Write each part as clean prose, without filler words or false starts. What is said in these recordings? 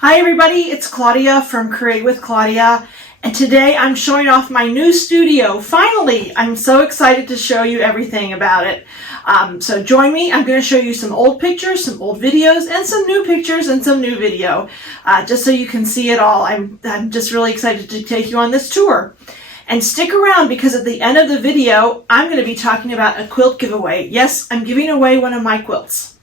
Hi everybody, it's Claudia from Create with Claudia, and today I'm showing off my new studio. Finally, I'm so excited to show you everything about it. So join me. I'm going to show you some old pictures, some old videos, and some new pictures and some new video, just so you can see it all. I'm just really excited to take you on this tour. And stick around because at the end of the video, I'm going to be talking about a quilt giveaway. Yes, I'm giving away one of my quilts.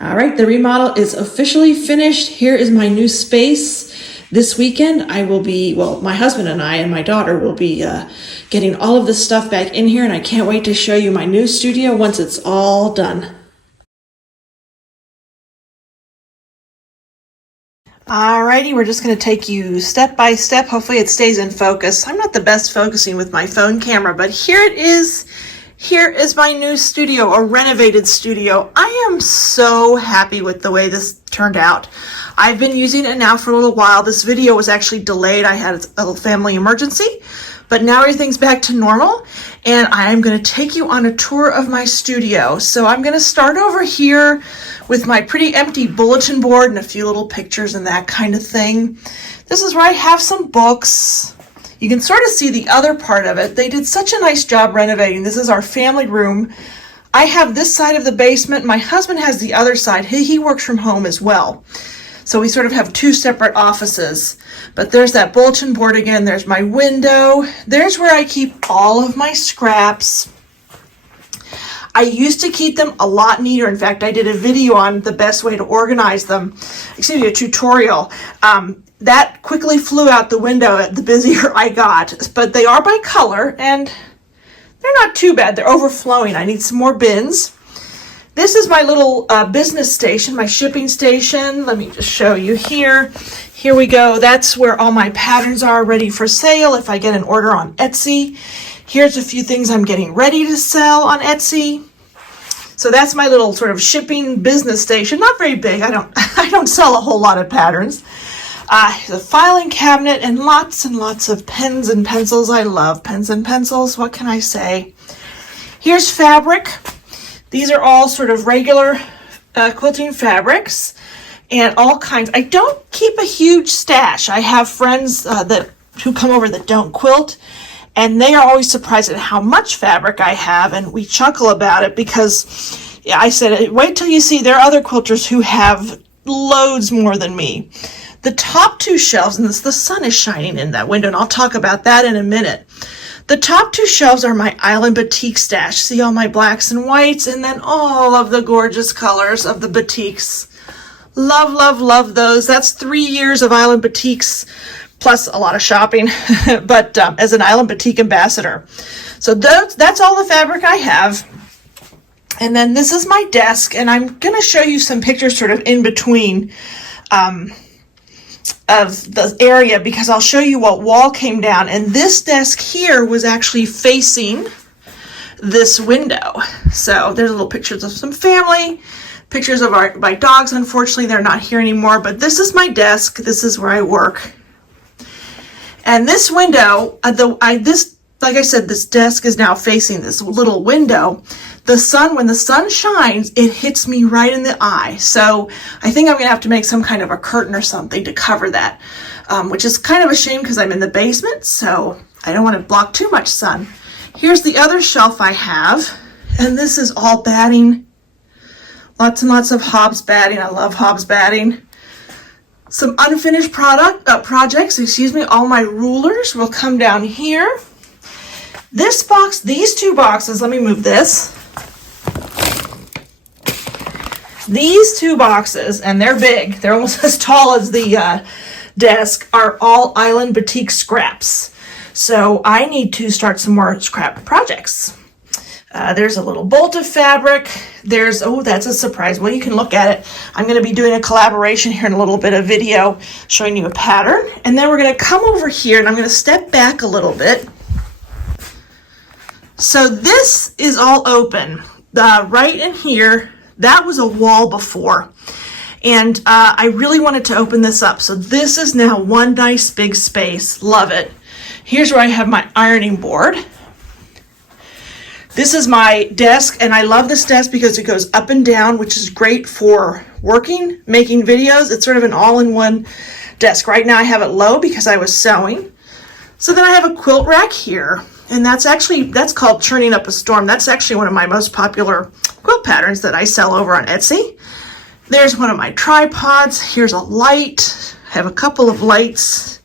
All right, the remodel is officially finished. Here is my new space. This weekend, my husband and I and my daughter will be getting all of this stuff back in here, and I can't wait to show you my new studio once it's all done. Alrighty, we're just going to take you step by step. Hopefully it stays in focus. I'm not the best focusing with my phone camera, but here it is. Here is my new studio, a renovated studio. I am so happy with the way this turned out. I've been using it now for a little while. This video was actually delayed. I had a family emergency, but now everything's back to normal, and I'm going to take you on a tour of my studio. So I'm going to start over here with my pretty empty bulletin board and a few little pictures and that kind of thing. This is where I have some books. You can sort of see the other part of it. They did such a nice job renovating. This is our family room. I have this side of the basement. My husband has the other side. He works from home as well. So we sort of have two separate offices. But there's that bulletin board again. There's my window. There's where I keep all of my scraps. I used to keep them a lot neater. In fact, I did a video on the best way to organize them. Excuse me, a tutorial. That quickly flew out the window the busier I got. But they are by color, and they're not too bad. They're overflowing. I need some more bins. This is my little business station, my shipping station. Let me just show you here. Here we go. That's where all my patterns are ready for sale if I get an order on Etsy. Here's a few things I'm getting ready to sell on Etsy. So that's my little sort of shipping business station. Not very big. I don't sell a whole lot of patterns. The filing cabinet and lots of pens and pencils. I love pens and pencils. What can I say? Here's fabric. These are all sort of regular quilting fabrics and all kinds. I don't keep a huge stash. I have friends who come over that don't quilt, and they are always surprised at how much fabric I have, and we chuckle about it because I said, wait till you see there are other quilters who have loads more than me. The top two shelves, and the sun is shining in that window, and I'll talk about that in a minute. The top two shelves are my Island Batik stash. See all my blacks and whites, and then all of the gorgeous colors of the batiks. Love, love, love those. That's 3 years of Island Batiks, plus a lot of shopping, but as an Island Batik ambassador. So that's all the fabric I have. And then this is my desk, and I'm going to show you some pictures sort of in between of the area, because I'll show you what wall came down. And this desk here was actually facing this window. So there's little pictures of some family, pictures of my dogs. Unfortunately, they're not here anymore, but this is my desk. This is where I work. And this window, like I said, this desk is now facing this little window. The sun, when the sun shines, it hits me right in the eye. So I think I'm going to have to make some kind of a curtain or something to cover that, which is kind of a shame because I'm in the basement, so I don't want to block too much sun. Here's the other shelf I have, and this is all batting. Lots and lots of Hobbs batting. I love Hobbs batting. Some unfinished projects, all my rulers will come down here. This box, these two boxes, let me move this. These two boxes, and they're big, they're almost as tall as the desk, are all Island Batik scraps. So I need to start some more scrap projects. There's a little bolt of fabric. That's a surprise. Well, you can look at it. I'm going to be doing a collaboration here in a little bit of video showing you a pattern. And then we're going to come over here, and I'm going to step back a little bit. So this is all open. Right in here, that was a wall before. And I really wanted to open this up. So this is now one nice big space. Love it. Here's where I have my ironing board. This is my desk, and I love this desk because it goes up and down, which is great for working, making videos. It's sort of an all-in-one desk. Right now I have it low because I was sewing. So then I have a quilt rack here, and that's called Churning Up a Storm. That's actually one of my most popular quilt patterns that I sell over on Etsy. There's one of my tripods. Here's a light. I have a couple of lights.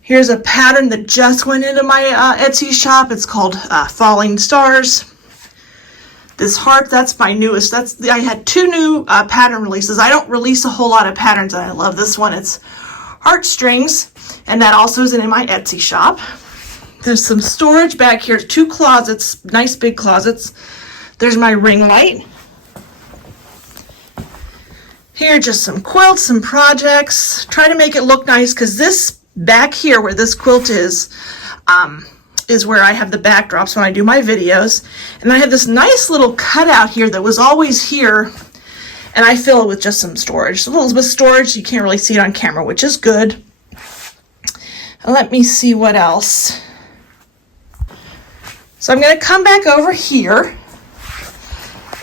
Here's a pattern that just went into my Etsy shop. It's called Falling Stars. This heart, that's my newest. I had 2 new pattern releases. I don't release a whole lot of patterns, and I love this one. It's heartstrings, and that also is in my Etsy shop. There's some storage back here. 2 closets, nice big closets. There's my ring light. Here, just some quilts, some projects. Try to make it look nice, because this back here where this quilt is where I have the backdrops when I do my videos. And I have this nice little cutout here that was always here, and I fill it with just some storage. A little bit of storage, you can't really see it on camera, which is good. And let me see what else. So I'm going to come back over here,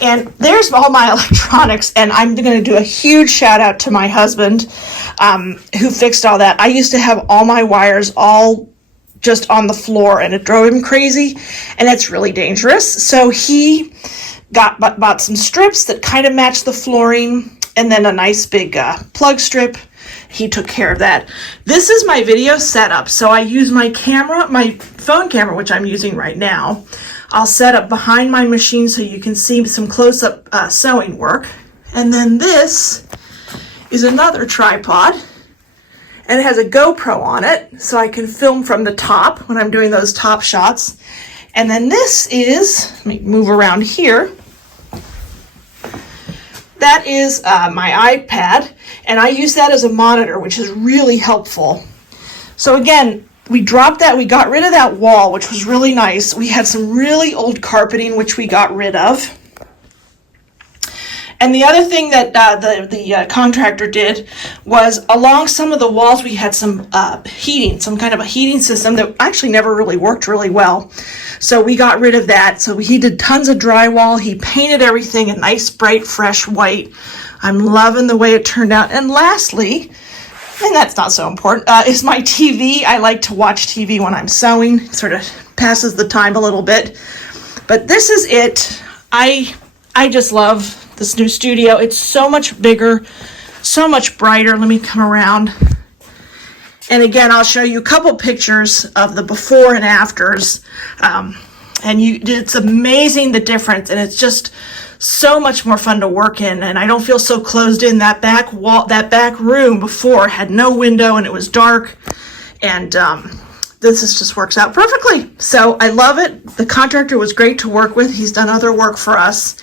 and there's all my electronics, and I'm going to do a huge shout out to my husband who fixed all that. I used to have all my wires all just on the floor, and it drove him crazy, and it's really dangerous. So he bought some strips that kind of match the flooring, and then a nice big plug strip. He took care of that. This is my video setup. So I use my camera, my phone camera, which I'm using right now. I'll set up behind my machine so you can see some close-up sewing work. And then this is another tripod, and it has a GoPro on it, so I can film from the top when I'm doing those top shots. And then this is, let me move around here. That is my iPad, and I use that as a monitor, which is really helpful. So again, we dropped that, we got rid of that wall, which was really nice. We had some really old carpeting, which we got rid of. And the other thing that the contractor did was along some of the walls, we had some heating, some kind of a heating system that actually never really worked really well. So we got rid of that. So he did tons of drywall. He painted everything a nice, bright, fresh white. I'm loving the way it turned out. And lastly, and that's not so important, is my TV. I like to watch TV when I'm sewing. It sort of passes the time a little bit. But this is it. I just love this new studio. It's so much bigger so much brighter. Let me come around. And again, I'll show you a couple pictures of the before and afters. It's amazing the difference, and it's just so much more fun to work in, and I don't feel so closed in. That back wall, that back room before had no window and it was dark, and just works out perfectly. So I love it. The contractor was great to work with. He's done other work for us,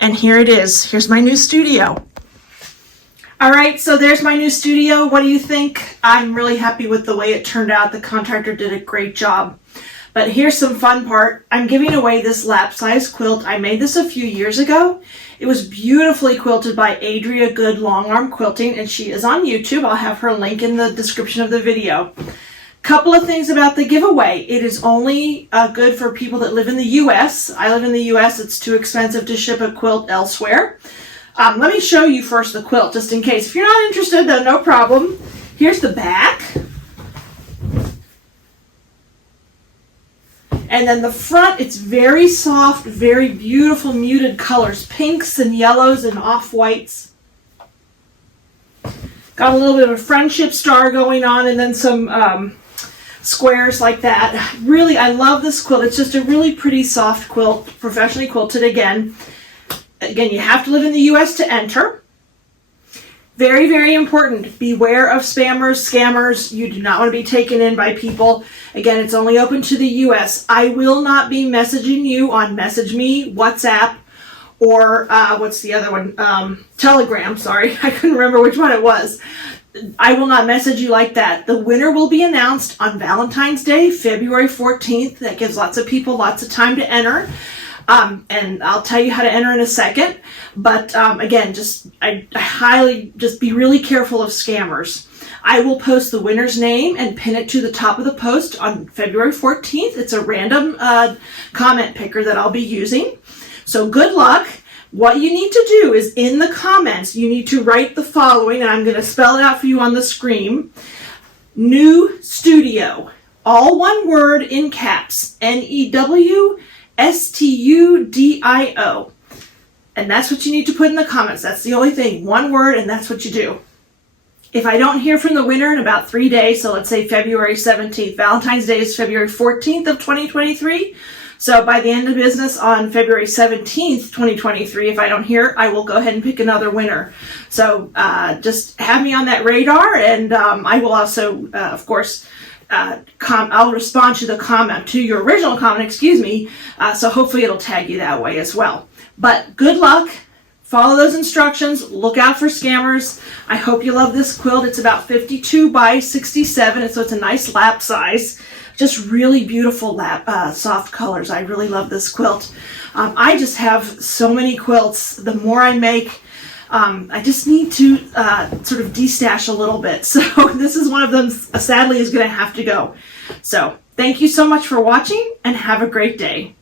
and here it is. Here's my new studio. All right, so there's my new studio. What do you think? I'm really happy with the way it turned out. The contractor did a great job. But here's some fun part. I'm giving away this lap size quilt. I made this a few years ago. It was beautifully quilted by Adria Good Longarm Quilting, and she is on YouTube. I'll have her link in the description of the video. Couple of things about the giveaway. It is only good for people that live in the U.S. I live in the U.S. It's too expensive to ship a quilt elsewhere. Let me show you first the quilt, just in case. If you're not interested, then no problem. Here's the back. And then the front, it's very soft, very beautiful muted colors, pinks and yellows and off-whites. Got a little bit of a friendship star going on, and then some squares like that. Really, I love this quilt. It's just a really pretty soft quilt, professionally quilted again. Again, you have to live in the U.S. to enter. Very, very important. Beware of spammers, scammers. You do not want to be taken in by people. Again, it's only open to the U.S. I will not be messaging you on Message Me, WhatsApp, or what's the other one? Telegram, sorry. I couldn't remember which one it was. I will not message you like that. The winner will be announced on Valentine's Day, February 14th. That gives lots of people lots of time to enter. And I'll tell you how to enter in a second. But again, I highly just be really careful of scammers. I will post the winner's name and pin it to the top of the post on February 14th. It's a random comment picker that I'll be using. So good luck. What you need to do is in the comments, you need to write the following, and I'm going to spell it out for you on the screen. New studio. All one word in caps. NEWSTUDIO. And that's what you need to put in the comments. That's the only thing. One word, and that's what you do. If I don't hear from the winner in about 3 days, so let's say February 17th, Valentine's Day is February 14th of 2023. So by the end of business on February 17th, 2023, if I don't hear, I will go ahead and pick another winner. So just have me on that radar, and I will also, of course, I'll respond to the comment, to your original comment, so hopefully it'll tag you that way as well. But good luck. Follow those instructions. Look out for scammers. I hope you love this quilt. It's about 52 by 67, so it's a nice lap size. Just really beautiful soft colors. I really love this quilt. I just have so many quilts. The more I make, I just need to sort of destash a little bit. So this is one of them, sadly, is going to have to go. So thank you so much for watching, and have a great day.